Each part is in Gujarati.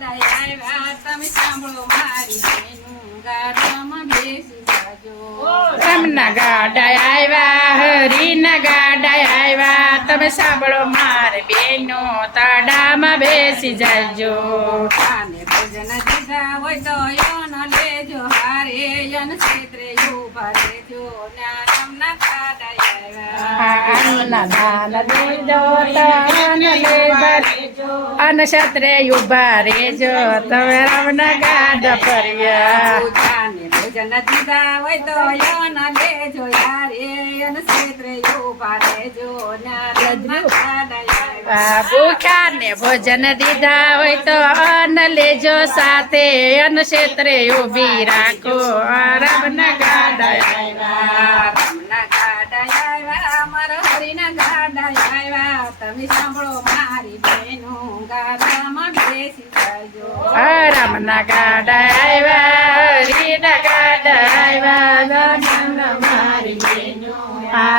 ગાડા તમે સાંભળો મારી બહેનું ગાડામાં બેસી જાજો રામના ગાડા આવ્યા હરીના ગાડા આવ્યા. તમે સાંભળો માર બેનો તાડામાં બેસી જાજો આને ભોજન દીધા હોય તો યોન લેજો હારે યન ક્ષેત્રે ઊભા રહેજો. ના તમના ગાડા આવ્યા આનના દાન દેજો તાન લેબર અન યુભા રેજો તમે રામના ગાડા ફર્યા ભોજન દીધા હોય તો યન લેજો યારે યન ક્ષેત્રે ના ગાડા આવ્યા આ ભૂખ્યાને ભોજન દીધા હોય તો અન્ન લેજો સાથે. અન્ન ક્ષેત્રે ઊભી રાખો. રામના ગાડા આવ્યા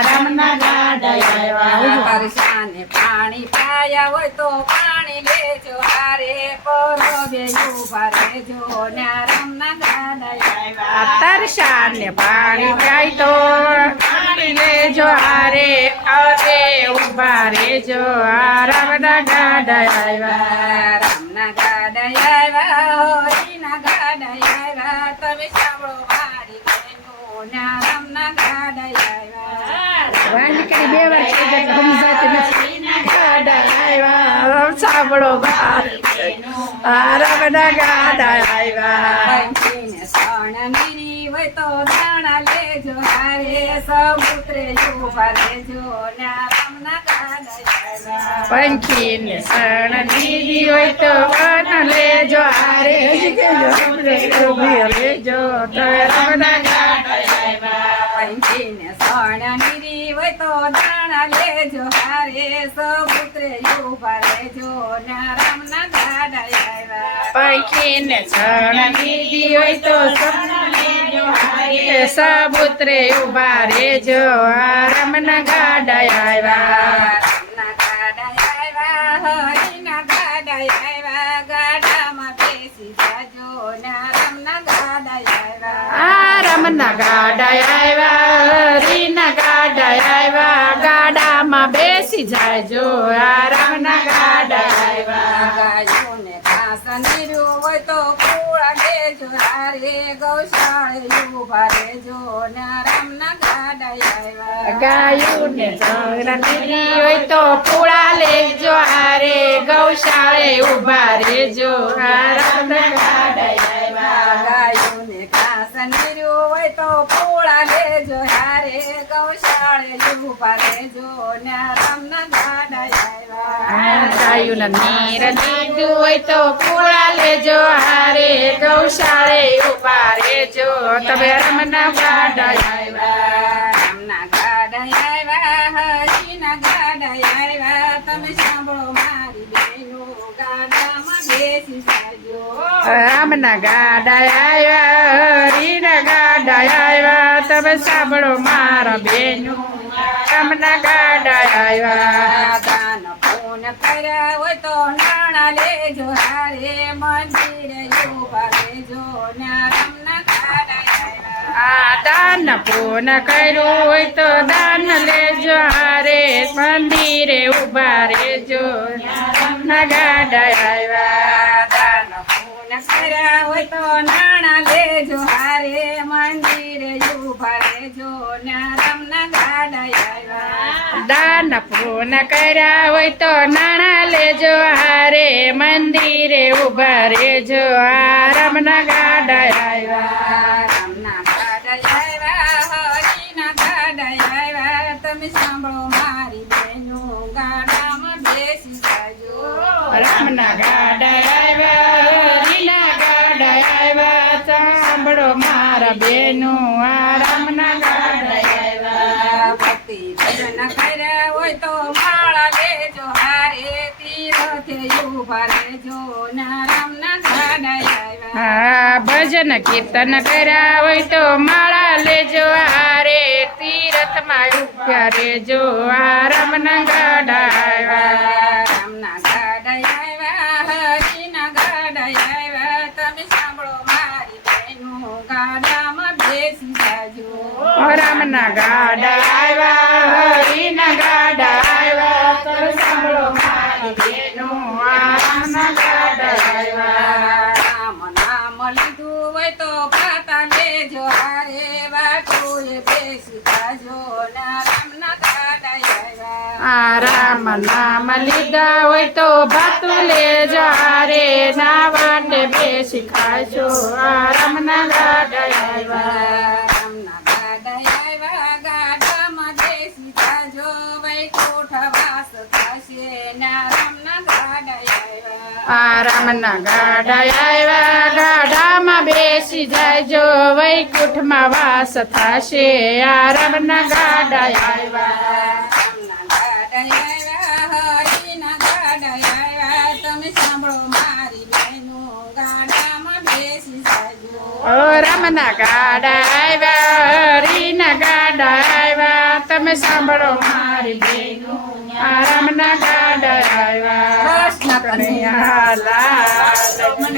રામના પાણી પાયા હોય તો પાણી લેજો હારે પરો બે ઊભા રહેજો ન્યા રામના ગાડા આવ્યા. આ પાણી જાય તો પાણી લેજો હારે અરે ઊભા રેજો આ રામના ગાડા વાંદકડી બે વાર સમજાતી નથી. સાંભળો બાર ગાડા આવ્યા. તો દાણા લેજો હારે ગાડા ને શરણ દીધી હોય તો વન લેજો ઊભી લેજો આવ્યા પંખીને સણ નીરી હોય તો રામના ગાડા આવ્યા પંખીને શરણ દીધી હોય તો શરણ સાબુત્રે ઊભા રેજો. આ રામના ગાડા આવ્યા. રામના ગાડા આવ્યા હરિના ગાડા આવ્યા. ગાડામાં બેસી જાય જો આ રામના ગાડા આવ્યા. આવ્યા ગાયોને ઘાસ નીર્યું આવ્યા. ગાયુને હોય તો પૂળા લેજો હારે ગૌશાળે ઊભા રેજો આ ગાયુના નીર દીધું હોય તો પૂળા લેજો હારે ગૌશાળે ઊભા રેજો તમે રમના ગાડા આવ્યા. રામના ગાડા આવ્યા હરિના ગાડા આવ્યા. તમે સાંભળો મારી બહેનો ગાડામાં બેસી જાજો. રામના ગાડા આવ્યા હરીના ગાડા આવ્યા. તમે સાંભળો મારા બેનો રામના ગાડા આવ્યા. દાન પૂન કર્યા તો નાણા લેજો હારે મંદિરે ઊભા ગાડા આ દાન પૂન કર્યું હોય તો દાન લેજો હારે મંદિરે ઊભા રેજો ગાડા આવ્યા. દાન પૂન કર્યા હોય તો નાણા લેજો હારે મંદિરે ઊભા દાન પૂર્ણ કર્યા હોય તો નાણા લેજો હારે મંદિરે ઊભા રેજો આ રામના ગાડા આવ્યા. રામના ગાડા આવ્યા હરિના ગાડા આવ્યા. તમે સાંભળો મારી બહેનો ગાડામાં બેસી જાજો. રામના ગાડા આવ્યા હરીના ગાડા આવ્યા. સાંભળો મારા બેનો આ ભજન કર્યા હોય તો માળા લેજો, હારે તીરથે ઊભા રહેજો ના રામના ગાડા આવ્યા. હા, ભજન કીર્તન કર્યા હોય તો માળા લેજો, હારે તીરથમાં ઊભા રેજો આરામ રામના રામના ગાડા આવ્યા હરિના ગાડા આવ્યા તમે સાંભળો મારી બેનો રામના ગાડા આવ્યા રામ નામ લીધું હોય તો પાતા લેજો, હારે વાટોએ બેસી જાજો ના રામના ગાડા આવ્યા. આ તો ના ગાડા આ રામના ગાડા આવ્યા ગાડામાં બેસી જાયજો વૈકુંઠમાં વાસ થશે આ રામના ગાડા આવ્યા તમે સાંભળો મારી બહેનો ગાડામાં બેસી ઓ રામના ગાડા આવ્યા હરીના ગાડા તમે સાંભળો મારી બેનો. આ રામના ગાડા આવ્યા કૃષ્ણ કનૈયા કનૈયા લાલ.